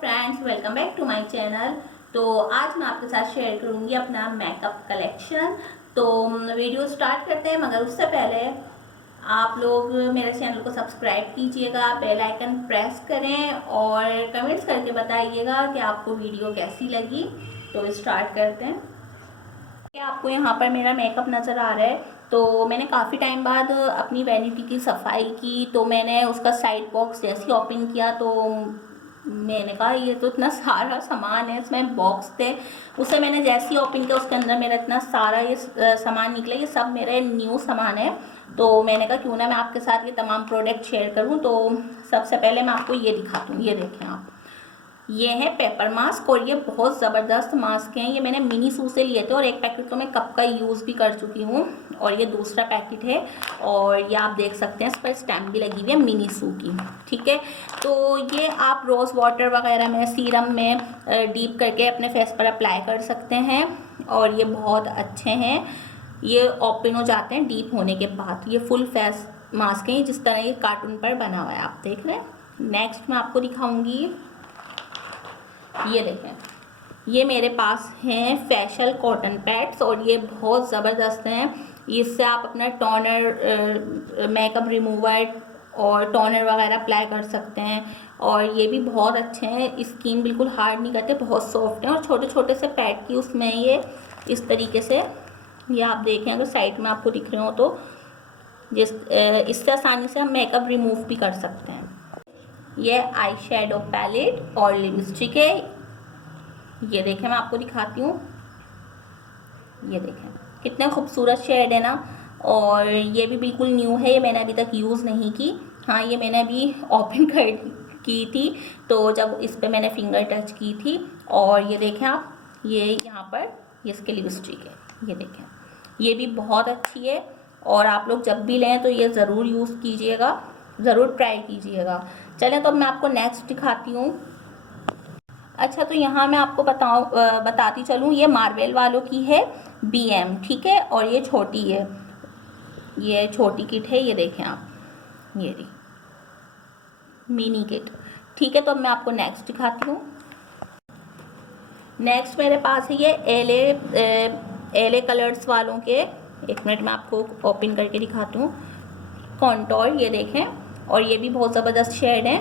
Friends, welcome back to my channel. तो आज मैं आपके साथ शेयर करूंगी अपना मेकअप कलेक्शन। तो वीडियो स्टार्ट करते हैं, मगर उससे पहले आप लोग मेरे चैनल को सब्सक्राइब कीजिएगा, बेल आइकन प्रेस करें और कमेंट्स करके बताइएगा कि आपको वीडियो कैसी लगी। तो स्टार्ट करते हैं। आपको यहाँ पर मेरा मेकअप नज़र आ रहा है। तो मैंने काफ़ी टाइम बाद अपनी वैनिटी की सफाई की, तो मैंने उसका साइड बॉक्स जैसे ही ओपन किया तो मैंने कहा ये तो इतना सारा सामान है, इसमें बॉक्स थे। उसे मैंने जैसे ही ओपन किया उसके अंदर मेरा इतना सारा ये सामान निकला। ये सब मेरे न्यू सामान है। तो मैंने कहा क्यों ना मैं आपके साथ ये तमाम प्रोडक्ट शेयर करूं। तो सबसे पहले मैं आपको ये दिखाती हूँ। ये देखें आप, ये है पेपर मास्क और ये बहुत ज़बरदस्त मास्क हैं। ये मैंने मिनी सू से लिए थे और एक पैकेट तो मैं कब का यूज़ भी कर चुकी हूँ और ये दूसरा पैकेट है। और ये आप देख सकते हैं इस पर स्टैम्प भी लगी हुई है मिनी सू की। ठीक है, तो ये आप रोज़ वाटर वगैरह में, सीरम में डीप करके अपने फेस पर अप्लाई कर सकते हैं और ये बहुत अच्छे हैं। ये ओपन हो जाते हैं डीप होने के बाद। ये फुल फेस मास्क है, जिस तरह ये कार्टून पर बना हुआ है आप देख रहे हैं। नेक्स्ट मैं आपको दिखाऊंगी, ये देखें, ये मेरे पास हैं फेशियल कॉटन पैड्स और ये बहुत ज़बरदस्त हैं। इससे आप अपना टोनर, मेकअप रिमूवर और टोनर वगैरह अप्लाई कर सकते हैं और ये भी बहुत अच्छे हैं। स्किन बिल्कुल हार्ड नहीं करते, बहुत सॉफ्ट हैं और छोटे छोटे से पैड की उसमें ये इस तरीके से, ये आप देखें अगर साइड में आपको दिख रहे हो तो इससे आसानी से हम मेकअप रिमूव भी कर सकते हैं। ये आई शेडो पैलेट और लिपस्टिक है। ये देखें, मैं आपको दिखाती हूँ। ये देखें कितने खूबसूरत शेड है ना। और ये भी बिल्कुल न्यू है, ये मैंने अभी तक यूज़ नहीं की। हाँ, ये मैंने अभी ओपन कर की थी तो जब इस पे मैंने फिंगर टच की थी। और ये देखें आप, ये यहाँ पर ये इसकी लिपस्टिक है। ये देखें, ये भी बहुत अच्छी है और आप लोग जब भी लें तो ये ज़रूर यूज़ कीजिएगा, ज़रूर ट्राई कीजिएगा। चलें तो अब मैं आपको नेक्स्ट दिखाती हूँ। अच्छा, तो यहाँ मैं आपको बताती चलूँ, ये मार्वेल वालों की है BM, ठीक है, और ये छोटी है, ये छोटी किट है। ये देखें आप, ये रही मिनी किट। ठीक है, तो अब मैं आपको नेक्स्ट दिखाती हूँ। नेक्स्ट मेरे पास है ये एले कलर्स वालों के, एक मिनट मैं आपको ओपन करके दिखाती हूँ, कॉन्टोर। ये देखें, और ये भी बहुत ज़बरदस्त शेड है।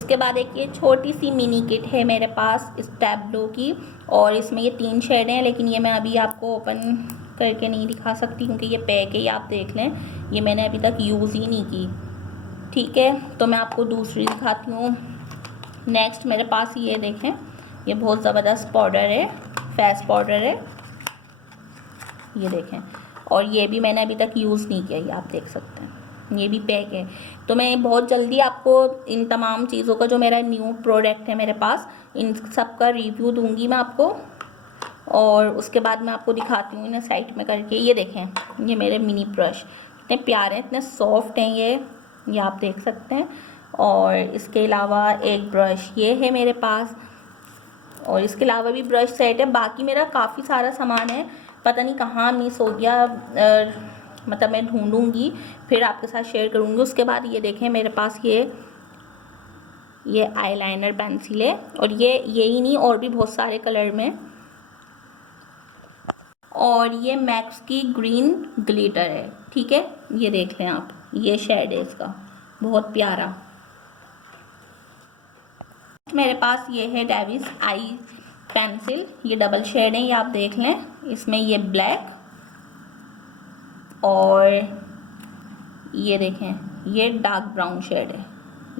उसके बाद एक ये छोटी सी मिनी किट है मेरे पास इस टैब्लो की और इसमें ये 3 शेड हैं, लेकिन ये मैं अभी आपको ओपन करके नहीं दिखा सकती क्योंकि ये पैक है। ये आप देख लें, ये मैंने अभी तक यूज़ ही नहीं की। ठीक है, तो मैं आपको दूसरी दिखाती हूँ। नेक्स्ट मेरे पास ये देखें, ये बहुत ज़बरदस्त पाउडर है, फेस पाउडर है। ये देखें, और ये भी मैंने अभी तक यूज़ नहीं किया, ये आप देख सकते हैं, ये भी पैक है। तो मैं बहुत जल्दी आपको इन तमाम चीज़ों का, जो मेरा न्यू प्रोडक्ट है मेरे पास, इन सब का रिव्यू दूंगी मैं आपको और उसके बाद मैं आपको दिखाती हूँ इन्हें साइड में करके। ये देखें, ये मेरे मिनी ब्रश इतने प्यारे हैं, इतने सॉफ्ट हैं ये आप देख सकते हैं। और इसके अलावा एक ब्रश ये है मेरे पास और इसके अलावा भी ब्रश सेट है। बाकी मेरा काफ़ी सारा सामान है, पता नहीं कहाँ मिस हो गया, मतलब मैं ढूंढूंगी फिर आपके साथ शेयर करूंगी। उसके बाद ये देखें, मेरे पास ये आईलाइनर पेंसिल है और ये यही नहीं और भी बहुत सारे कलर में। और ये मैक्स की ग्रीन ग्लिटर है। ठीक है, ये देख लें आप, ये शेड है इसका, बहुत प्यारा। मेरे पास ये है डेविस आई पेंसिल, ये डबल शेड है, ये आप देख लें। इसमें ये ब्लैक और ये देखें, ये डार्क ब्राउन शेड है,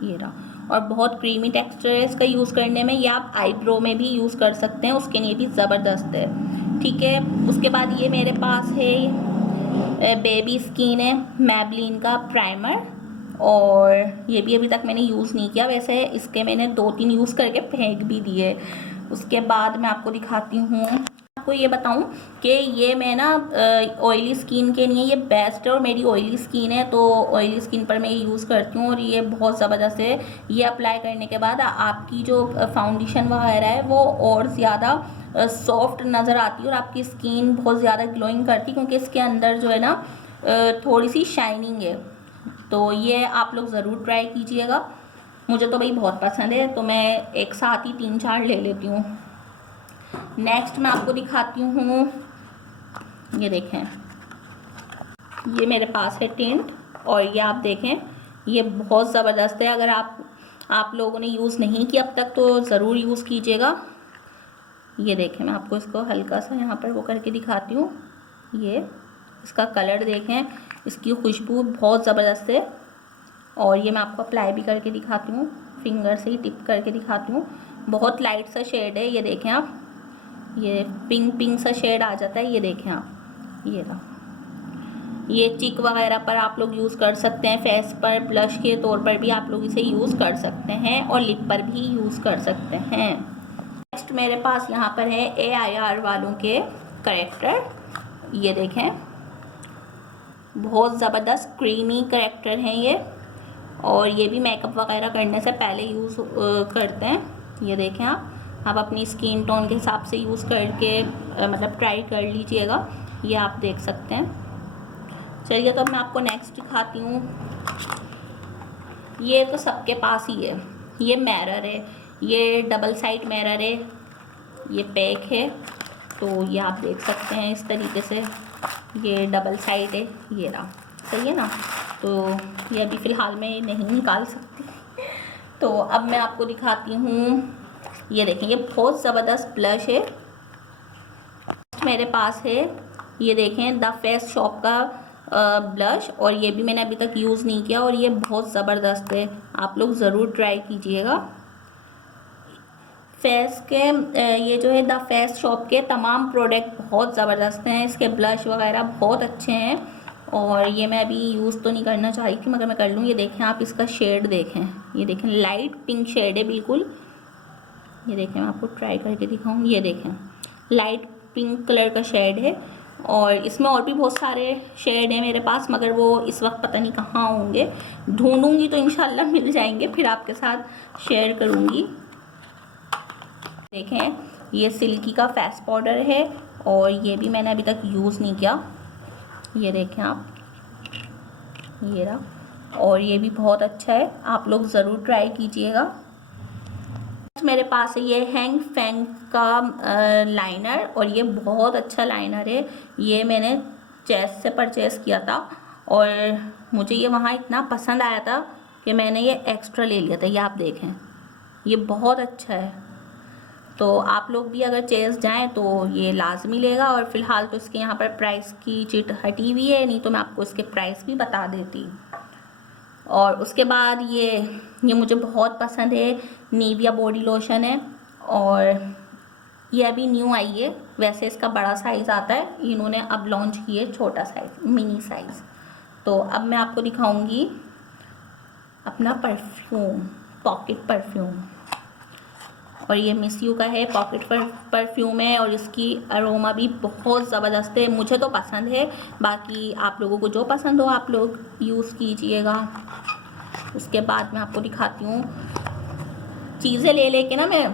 ये रहा। और बहुत क्रीमी टेक्सचर है इसका यूज़ करने में। ये आप आईब्रो में भी यूज़ कर सकते हैं, उसके लिए भी ज़बरदस्त है। ठीक है, उसके बाद ये मेरे पास है बेबी स्किन है मैबलिन का प्राइमर और ये भी अभी तक मैंने यूज़ नहीं किया। वैसे इसके मैंने 2-3 यूज़ करके फेंक भी दिए। उसके बाद मैं आपको दिखाती हूँ, आपको ये बताऊं कि ये मैं ना ऑयली स्किन के लिए ये बेस्ट है और मेरी ऑयली स्किन है, तो ऑयली स्किन पर मैं ये यूज़ करती हूँ और ये बहुत ज़बरदस्त है। ये अप्लाई करने के बाद आपकी जो फाउंडेशन वगैरह है वो और ज़्यादा सॉफ्ट नज़र आती है और आपकी स्किन बहुत ज़्यादा ग्लोइंग करती है, क्योंकि इसके अंदर जो है ना थोड़ी सी शाइनिंग है। तो ये आप लोग ज़रूर ट्राई कीजिएगा। मुझे तो भाई बहुत पसंद है, तो मैं एक साथ ही 3-4 ले लेती हूँ। नेक्स्ट मैं आपको दिखाती हूँ, ये देखें, ये मेरे पास है टिंट, और ये आप देखें ये बहुत ज़बरदस्त है। अगर आप लोगों ने यूज़ नहीं किया अब तक तो ज़रूर यूज़ कीजिएगा। ये देखें, मैं आपको इसको हल्का सा यहाँ पर वो करके दिखाती हूँ। ये इसका कलर देखें, इसकी खुशबू बहुत ज़बरदस्त है। और ये मैं आपको अप्लाई भी करके दिखाती हूँ, फिंगर से ही टिप करके दिखाती हूँ। बहुत लाइट सा शेड है, ये देखें आप, ये पिंक सा शेड आ जाता है। ये देखें आप, ये रहा। ये चिक वगैरह पर आप लोग यूज़ कर सकते हैं, फेस पर ब्लश के तौर पर भी आप लोग इसे यूज़ कर सकते हैं, और लिप पर भी यूज़ कर सकते हैं। नेक्स्ट मेरे पास यहाँ पर है AIR वालों के करेक्टर। ये देखें, बहुत ज़बरदस्त क्रीमी करेक्टर हैं ये, और ये भी मेकअप वगैरह करने से पहले यूज़ करते हैं। ये देखें आप अपनी स्किन टोन के हिसाब से यूज़ करके मतलब ट्राई कर लीजिएगा। ये आप देख सकते हैं। चलिए, तो अब मैं आपको नेक्स्ट दिखाती हूँ। ये तो सबके पास ही है, ये मिरर है, ये डबल साइड मिरर है, ये पैक है। तो ये आप देख सकते हैं इस तरीके से, ये डबल साइड है, ये रहा, सही है ना। तो ये अभी फ़िलहाल मैं नहीं निकाल सकती। तो अब मैं आपको दिखाती हूँ, ये देखें, ये बहुत ज़बरदस्त ब्लश है मेरे पास है। ये देखें, द फेस शॉप का ब्लश, और ये भी मैंने अभी तक यूज़ नहीं किया, और ये बहुत ज़बरदस्त है, आप लोग ज़रूर ट्राई कीजिएगा। फेस के ये जो है द फेस शॉप के तमाम प्रोडक्ट बहुत ज़बरदस्त हैं, इसके ब्लश वगैरह बहुत अच्छे हैं, और ये मैं अभी यूज़ तो नहीं करना चाह रही थी मगर मैं कर लूँ। ये देखें आप, इसका शेड देखें, ये देखें लाइट पिंक शेड है बिल्कुल। ये देखें, मैं आपको ट्राई करके दिखाऊँ। ये देखें, लाइट पिंक कलर का शेड है, और इसमें और भी बहुत सारे शेड हैं मेरे पास, मगर वो इस वक्त पता नहीं कहाँ होंगे, ढूंढूंगी तो इंशाल्लाह मिल जाएंगे, फिर आपके साथ शेयर करूँगी। देखें, ये सिल्की का फेस पाउडर है, और ये भी मैंने अभी तक यूज़ नहीं किया। ये देखें आप, ये रहा, और ये भी बहुत अच्छा है, आप लोग ज़रूर ट्राई कीजिएगा। मेरे पास है ये हैंग फैंग का लाइनर, और ये बहुत अच्छा लाइनर है। ये मैंने चेस से परचेज़ किया था, और मुझे ये वहाँ इतना पसंद आया था कि मैंने ये एक्स्ट्रा ले लिया था। ये आप देखें, ये बहुत अच्छा है। तो आप लोग भी अगर चेस जाएं तो ये लाजमी लेगा, और फ़िलहाल तो इसके यहाँ पर प्राइस की चिट हटी हुई है, नहीं तो मैं आपको इसके प्राइस भी बता देती। और उसके बाद ये मुझे बहुत पसंद है, निविया बॉडी लोशन है, और ये अभी न्यू आई है। वैसे इसका बड़ा साइज़ आता है, इन्होंने अब लॉन्च किए छोटा साइज़, मिनी साइज़। तो अब मैं आपको दिखाऊंगी अपना परफ्यूम, पॉकेट परफ्यूम, और ये मिस यू का है, पॉकेट परफ्यूम है, और इसकी अरोमा भी बहुत ज़बरदस्त है, मुझे तो पसंद है। बाकी आप लोगों को जो पसंद हो आप लोग यूज़ कीजिएगा। उसके बाद मैं आपको दिखाती हूँ, चीज़ें ले लेके ना मैं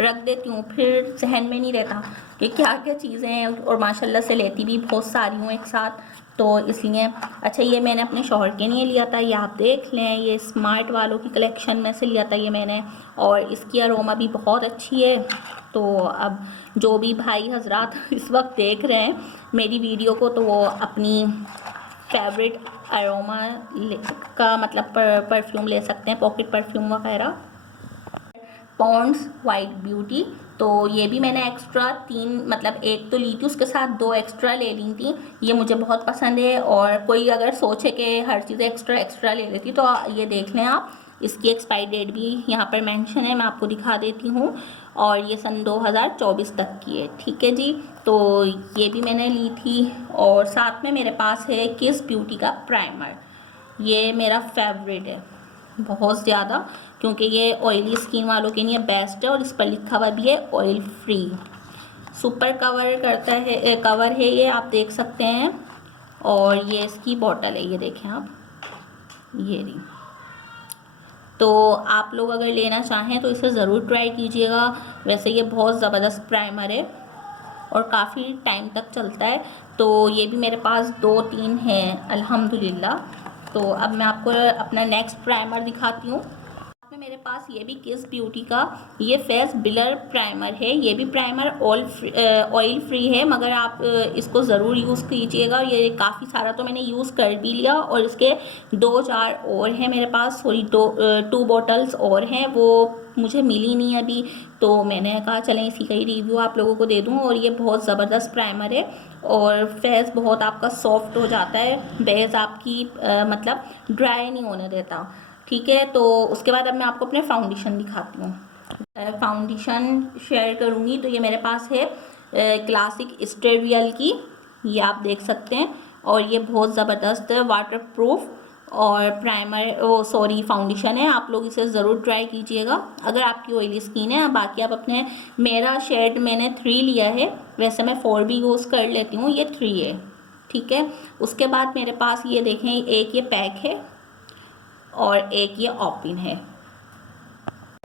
रख देती हूँ, फिर जहन में नहीं रहता कि क्या क्या चीज़ें हैं, और माशाल्लाह से लेती भी बहुत सारी हूँ एक साथ, तो इसलिए। अच्छा, ये मैंने अपने शौहर के लिए लिया था, ये आप देख लें, ये स्मार्ट वालों की कलेक्शन में से लिया था ये मैंने, और इसकी अरोमा भी बहुत अच्छी है। तो अब जो भी भाई हजरात इस वक्त देख रहे हैं मेरी वीडियो को, तो वो अपनी फेवरेट अरोमा का मतलब परफ्यूम ले सकते हैं, पॉकेट परफ्यूम वगैरह। पॉन्ड्स वाइट ब्यूटी, तो ये भी मैंने एक्स्ट्रा 3 मतलब 1 तो ली थी, उसके साथ 2 एक्स्ट्रा ले ली थी। ये मुझे बहुत पसंद है, और कोई अगर सोचे कि हर चीज़ एक्स्ट्रा ले लेती तो ये देख लें आप, इसकी एक्सपायरी डेट भी यहाँ पर मेंशन है, मैं आपको दिखा देती हूँ, और ये सन 2024 तक की है। ठीक है जी, तो ये भी मैंने ली थी। और साथ में मेरे पास है किस ब्यूटी का प्राइमर, ये मेरा फेवरेट है बहुत ज़्यादा, क्योंकि ये ऑयली स्किन वालों के लिए बेस्ट है, और इस पर लिखा हुआ भी है ऑयल फ्री। सुपर कवर करता है, कवर है ये, आप देख सकते हैं, और ये इसकी बॉटल है, ये देखें आप, ये रही। तो आप लोग अगर लेना चाहें तो इसे ज़रूर ट्राई कीजिएगा। वैसे ये बहुत ज़बरदस्त प्राइमर है, और काफ़ी टाइम तक चलता है। तो ये भी मेरे पास 2-3 हैं अल्हम्दुलिल्लाह। तो अब मैं आपको अपना नेक्स्ट प्राइमर दिखाती हूँ। मेरे पास ये भी किस ब्यूटी का ये फेस बिलर प्राइमर है। ये भी प्राइमर ऑयल फ्री है, मगर आप इसको ज़रूर यूज़ कीजिएगा। ये काफ़ी सारा तो मैंने यूज़ कर भी लिया और इसके 2 जार और हैं मेरे पास, सॉरी 2 बॉटल्स और हैं, वो मुझे मिली नहीं अभी, तो मैंने कहा चलें इसी का ही रिव्यू आप लोगों को दे दूं। और ये बहुत ज़बरदस्त प्राइमर है और फेस बहुत आपका सॉफ्ट हो जाता है, बेस आपकी मतलब ड्राई नहीं होने देता। ठीक है, तो उसके बाद अब मैं आपको अपने फाउंडेशन दिखाती हूँ। फाउंडेशन शेयर करूँगी तो ये मेरे पास है क्लासिक स्टेरियल की, ये आप देख सकते हैं। और ये बहुत ज़बरदस्त वाटर प्रूफ और फाउंडेशन है। आप लोग इसे ज़रूर ट्राई कीजिएगा अगर आपकी ऑयली स्किन है। बाकी आप अपने, मेरा शेड मैंने 3 लिया है, वैसे मैं 4 भी यूज़ कर लेती हूँ, ये 3 है। ठीक है, उसके बाद मेरे पास ये देखें, एक ये पैक है और एक ये ओपन है।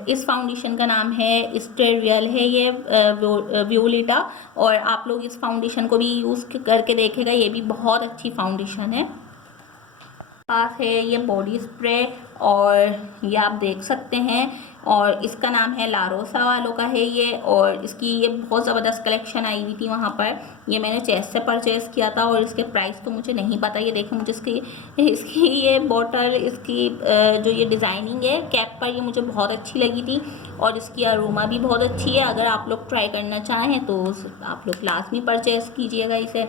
इस फाउंडेशन का नाम है स्टेरियल है, ये व्यूलिटा। और आप लोग इस फाउंडेशन को भी यूज़ करके देखेगा, ये भी बहुत अच्छी फाउंडेशन है। पास है ये बॉडी स्प्रे और ये आप देख सकते हैं, और इसका नाम है लारोसा वालों का है ये। और इसकी ये बहुत ज़बरदस्त कलेक्शन आई हुई थी वहाँ पर, ये मैंने चेस से परचेज़ किया था और इसके प्राइस तो मुझे नहीं पता। ये देखें, मुझे इसकी ये बॉटल, इसकी जो ये डिज़ाइनिंग है कैप पर, ये मुझे बहुत अच्छी लगी थी और इसकी अरोमा भी बहुत अच्छी है। अगर आप लोग ट्राई करना चाहें तो आप लोग लाजमी परचेज़ कीजिएगा इसे।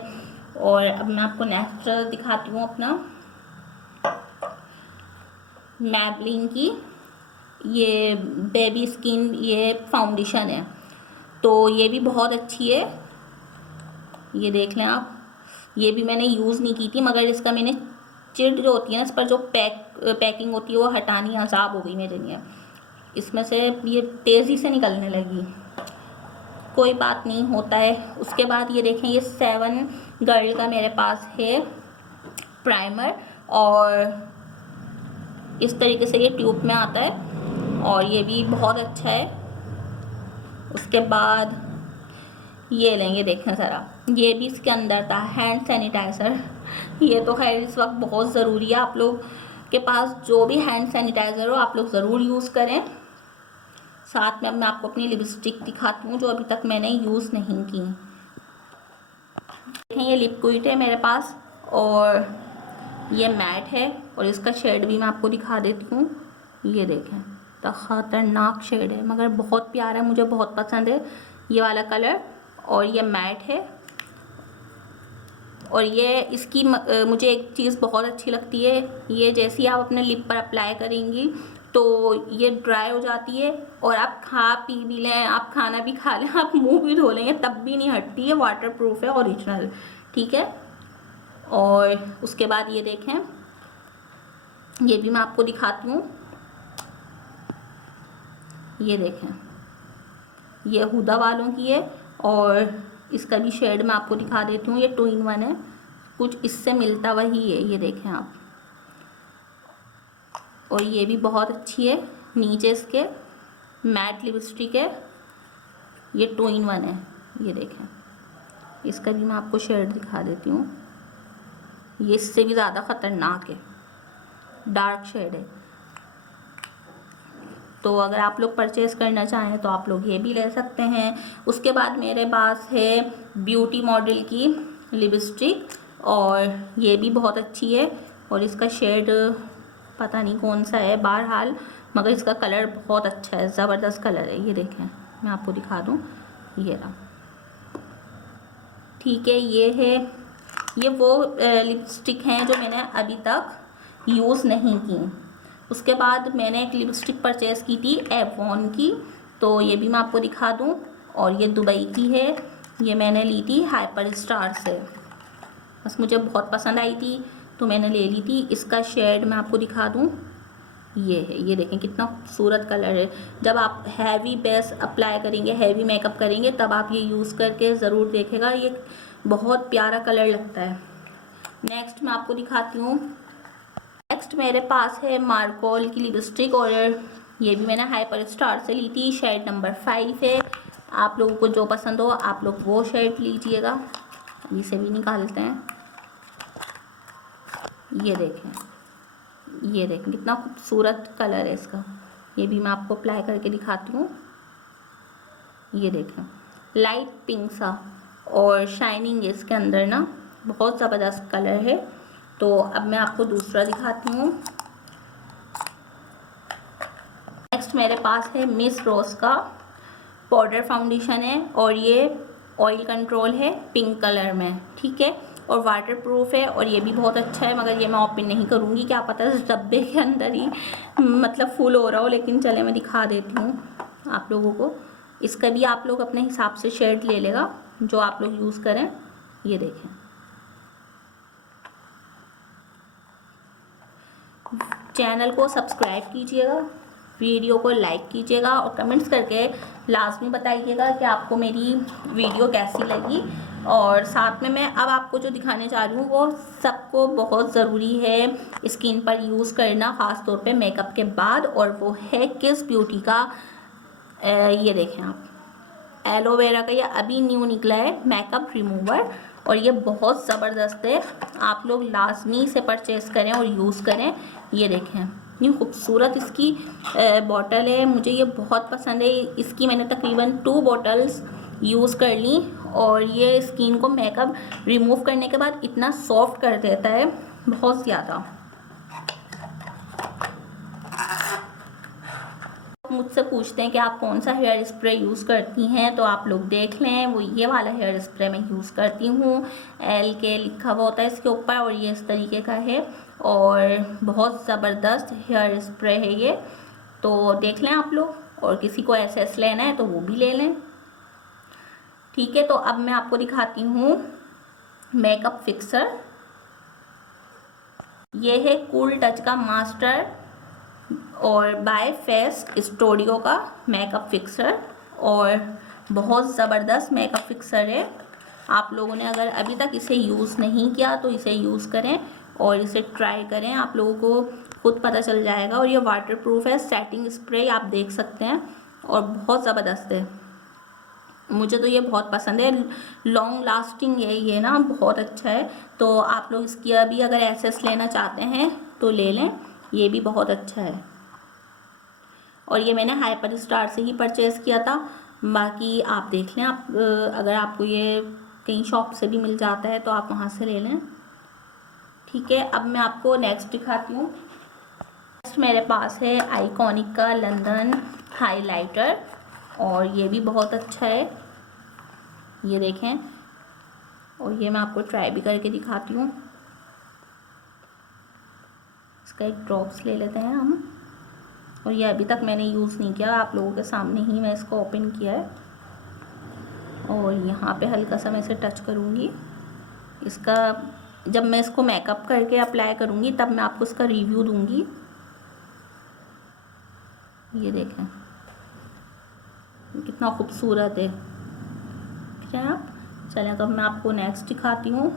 और अब मैं आपको नेक्स्ट दिखाती हूँ अपना मैबलिन की ये बेबी स्किन ये फाउंडेशन है, तो ये भी बहुत अच्छी है। ये देख लें आप, ये भी मैंने यूज़ नहीं की थी, मगर इसका मैंने चिट जो होती है ना, इस पर जो पैकिंग होती है वो हटानी आसाब हो गई मेरे लिए, इसमें से ये तेज़ी से निकलने लगी। कोई बात नहीं, होता है। उसके बाद ये देखें, ये 7 गर्ल का मेरे पास है प्राइमर, और इस तरीके से ये ट्यूब में आता है और ये भी बहुत अच्छा है। उसके बाद ये लेंगे, देखें ज़रा, ये भी इसके अंदर था हैंड सैनिटाइज़र। ये तो खैर इस वक्त बहुत ज़रूरी है, आप लोग के पास जो भी हैंड सैनिटाइज़र हो आप लोग ज़रूर यूज़ करें। साथ में अब मैं आपको अपनी लिपस्टिक दिखाती हूँ जो अभी तक मैंने यूज़ नहीं की। देखें, ये लिक्विड है मेरे पास और ये मैट है और इसका शेड भी मैं आपको दिखा देती हूँ। ये देखें, तो ख़तरनाक शेड है मगर बहुत प्यारा है, मुझे बहुत पसंद है ये वाला कलर। और ये मैट है और ये इसकी मुझे एक चीज़ बहुत अच्छी लगती है, ये जैसे ही आप अपने लिप पर अप्लाई करेंगी तो ये ड्राई हो जाती है और आप खा पी भी लें, आप खाना भी खा लें, आप मुंह भी धो लेंगे तब भी नहीं हटती है। वाटर प्रूफ है, ओरिजिनल। ठीक है, और उसके बाद ये देखें, ये भी मैं आपको दिखाती हूँ। ये देखें, ये हुदा वालों की है और इसका भी शेड मैं आपको दिखा देती हूँ। ये 2 in 1 है, कुछ इससे मिलता वही है, ये देखें आप। और ये भी बहुत अच्छी है, नीचे इसके मैट लिपस्टिक है, ये 2 in 1 है। ये देखें, इसका भी मैं आपको शेड दिखा देती हूँ, ये इससे भी ज़्यादा ख़तरनाक है, डार्क शेड है। तो अगर आप लोग परचेज़ करना चाहें तो आप लोग ये भी ले सकते हैं। उसके बाद मेरे पास है ब्यूटी मॉडल की लिपस्टिक और ये भी बहुत अच्छी है और इसका शेड पता नहीं कौन सा है बहरहाल, मगर इसका कलर बहुत अच्छा है, ज़बरदस्त कलर है। ये देखें, मैं आपको दिखा दूँ, ये रहा। ठीक है, ये है, ये वो लिपस्टिक हैं जो मैंने अभी तक यूज़ नहीं की। उसके बाद मैंने एक लिपस्टिक परचेज़ की थी एवॉन की, तो ये भी मैं आपको दिखा दूँ। और ये दुबई की है, ये मैंने ली थी हाइपर स्टार से, बस मुझे बहुत पसंद आई थी तो मैंने ले ली थी। इसका शेड मैं आपको दिखा दूँ, ये है, ये देखें कितना खूबसूरत कलर है। जब आप हैवी बेस अप्लाई करेंगे, हैवी मेकअप करेंगे, तब आप ये यूज़ करके ज़रूर देखेगा, ये बहुत प्यारा कलर लगता है। नेक्स्ट मैं आपको दिखाती हूँ, नेक्स्ट मेरे पास है मार्कोल की लिपस्टिक और ये भी मैंने हाइपर स्टार से ली थी, शेड नंबर 5 है। आप लोगों को जो पसंद हो आप लोग वो शेड लीजिएगा। इसे भी निकालते हैं, ये देखें, ये देखें कितना खूबसूरत कलर है इसका। ये भी मैं आपको अप्लाई करके दिखाती हूँ। ये देखें, लाइट पिंक सा और शाइनिंग है इसके अंदर ना, बहुत ज़बरदस्त कलर है। तो अब मैं आपको दूसरा दिखाती हूँ। नेक्स्ट मेरे पास है मिस रोज़ का पाउडर फाउंडेशन है और ये ऑयल कंट्रोल है पिंक कलर में, ठीक है, और वाटर प्रूफ है और ये भी बहुत अच्छा है। मगर ये मैं ओपन नहीं करूँगी, क्या पता इस डब्बे के अंदर ही मतलब फुल हो रहा हो, लेकिन चले मैं दिखा देती हूँ आप लोगों को। इसका भी आप लोग अपने हिसाब से शेड ले लेगा जो आप लोग यूज़ करें। ये देखें, चैनल को सब्सक्राइब कीजिएगा, वीडियो को लाइक कीजिएगा और कमेंट्स करके लाजमी बताइएगा कि आपको मेरी वीडियो कैसी लगी। और साथ में मैं अब आपको जो दिखाने जा रही हूँ वो सबको बहुत ज़रूरी है स्किन पर यूज़ करना, ख़ास तौर पे मेकअप के बाद, और वो है किस ब्यूटी का। ये देखें आप, एलोवेरा का ये अभी न्यू निकला है मेकअप रिमूवर और ये बहुत ज़बरदस्त है। आप लोग लाजमी से परचेज़ करें और यूज़ करें। ये देखें, इतनी खूबसूरत इसकी बॉटल है, मुझे ये बहुत पसंद है। इसकी मैंने तकरीबन 2 बॉटल्स यूज़ कर ली और ये स्किन को मेकअप रिमूव करने के बाद इतना सॉफ्ट कर देता है, बहुत ज़्यादा। मुझसे पूछते हैं कि आप कौन सा हेयर स्प्रे यूज़ करती हैं, तो आप लोग देख लें, वो ये वाला हेयर स्प्रे मैं यूज़ करती हूँ। LK लिखा हुआ होता है इसके ऊपर और ये इस तरीके का है और बहुत ज़बरदस्त हेयर स्प्रे है ये। तो देख लें आप लोग, और किसी को SS लेना है तो वो भी ले लें, ठीक है। तो अब मैं आपको दिखाती हूँ मेकअप फिक्सर। ये है कूल टच का मास्टर और बाय फेस स्टूडियो का मेकअप फिक्सर और बहुत ज़बरदस्त मेकअप फिक्सर है। आप लोगों ने अगर अभी तक इसे यूज़ नहीं किया तो इसे यूज़ करें और इसे ट्राई करें, आप लोगों को खुद पता चल जाएगा। और ये वाटर प्रूफ है, सेटिंग स्प्रे आप देख सकते हैं और बहुत ज़बरदस्त है, मुझे तो ये बहुत पसंद है। लॉन्ग लास्टिंग है ये ना, बहुत अच्छा है। तो आप लोग इसकी अभी अगर SS लेना चाहते हैं तो ले लें, ये भी बहुत अच्छा है। और ये मैंने हाइपर स्टार से ही परचेज़ किया था, बाकी आप देख लें, आप अगर आपको ये कहीं शॉप से भी मिल जाता है तो आप वहाँ से ले लें, ठीक है। अब मैं आपको नेक्स्ट दिखाती हूँ। नेक्स्ट मेरे पास है आइकॉनिक का लंदन हाइलाइटर और ये भी बहुत अच्छा है, ये देखें। और ये मैं आपको ट्राई भी करके दिखाती हूँ। इसका एक ड्रॉप्स ले लेते हैं हम, और ये अभी तक मैंने यूज़ नहीं किया, आप लोगों के सामने ही मैं इसको ओपन किया है। और यहाँ पे हल्का सा मैं इसे टच करूँगी। इसका जब मैं इसको मेकअप करके अप्लाई करूँगी तब मैं आपको इसका रिव्यू दूँगी। ये देखें कितना खूबसूरत है, ठीक है आप। चलें तो मैं आपको नेक्स्ट दिखाती हूँ।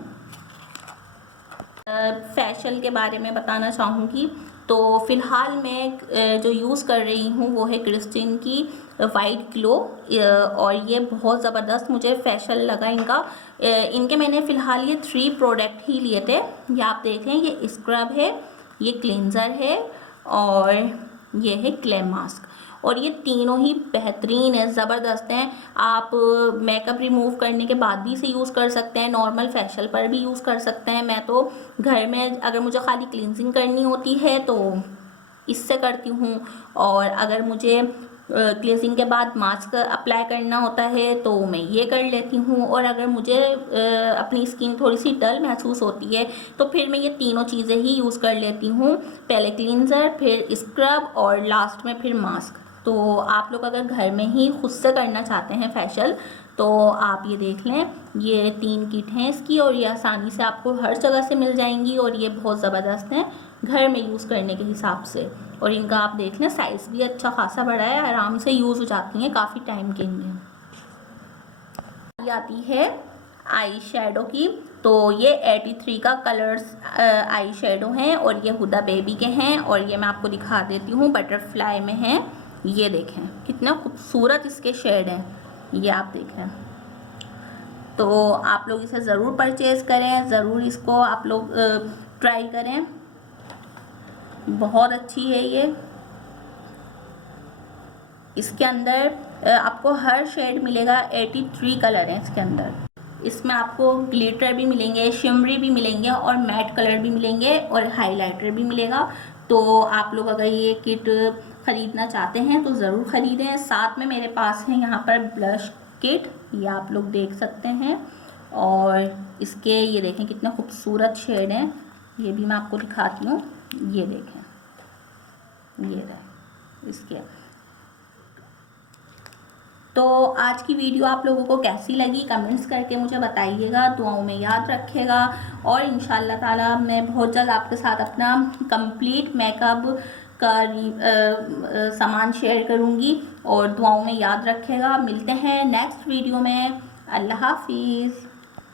फेशियल के बारे में बताना चाहूँगी। तो फ़िलहाल मैं जो यूज़ कर रही हूँ वो है क्रिस्टिन की वाइट ग्लो और ये बहुत ज़बरदस्त मुझे फेशियल लगा इनका। इनके मैंने फ़िलहाल ये 3 प्रोडक्ट ही लिए थे। ये आप देख लें, ये स्क्रब है, ये क्लींजर है और ये है क्ले मास्क, और ये तीनों ही बेहतरीन है, ज़बरदस्त हैं। आप मेकअप रिमूव करने के बाद भी इसे यूज़ कर सकते हैं, नॉर्मल फेशियल पर भी यूज़ कर सकते हैं। मैं तो घर में अगर मुझे खाली क्लींजिंग करनी होती है तो इससे करती हूँ, और अगर मुझे क्लींजिंग के बाद मास्क अप्लाई करना होता है तो मैं ये कर लेती हूँ। और अगर मुझे अपनी स्किन थोड़ी सी डल महसूस होती है तो फिर मैं ये तीनों चीज़ें ही यूज़ कर लेती हूँ, पहले क्लींजर, फिर स्क्रब और लास्ट में फिर मास्क। तो आप लोग अगर घर में ही खुद से करना चाहते हैं फेशियल तो आप ये देख लें, ये 3 किट हैं इसकी और ये आसानी से आपको हर जगह से मिल जाएंगी और ये बहुत ज़बरदस्त हैं घर में यूज़ करने के हिसाब से। और इनका आप देख लें साइज़ भी अच्छा खासा बड़ा है, आराम से यूज़ हो जाती हैं काफ़ी टाइम के लिए। ये आती है आई शेडो की, तो ये 83 का कलर्स आई शेडो हैं और ये हुदा बेबी के हैं और ये मैं आपको दिखा देती हूँ, बटरफ्लाई में हैं। ये देखें कितना खूबसूरत इसके शेड हैं, ये आप देखें। तो आप लोग इसे ज़रूर परचेज़ करें, ज़रूर इसको आप लोग ट्राई करें, बहुत अच्छी है ये। इसके अंदर आपको हर शेड मिलेगा। 83 कलर हैं इसके अंदर। इसमें आपको ग्लिटर भी मिलेंगे, शिमरी भी मिलेंगे और मैट कलर भी मिलेंगे और हाइलाइटर भी मिलेगा। तो आप लोग अगर ये किट ख़रीदना चाहते हैं तो ज़रूर ख़रीदें। साथ में मेरे पास है यहाँ पर ब्लश किट, ये आप लोग देख सकते हैं। और इसके ये देखें कितने खूबसूरत शेड हैं, ये भी मैं आपको दिखाती हूँ। ये देखें, ये रहे इसके। तो आज की वीडियो आप लोगों को कैसी लगी कमेंट्स करके मुझे बताइएगा, दुआओं में याद रखिएगा। और इंशाल्लाह ताला मैं बहुत जल्द आपके साथ अपना कंप्लीट मेकअप का सामान शेयर करूँगी। और दुआओं में याद रखिएगा। मिलते हैं नेक्स्ट वीडियो में। अल्लाह हाफिज़।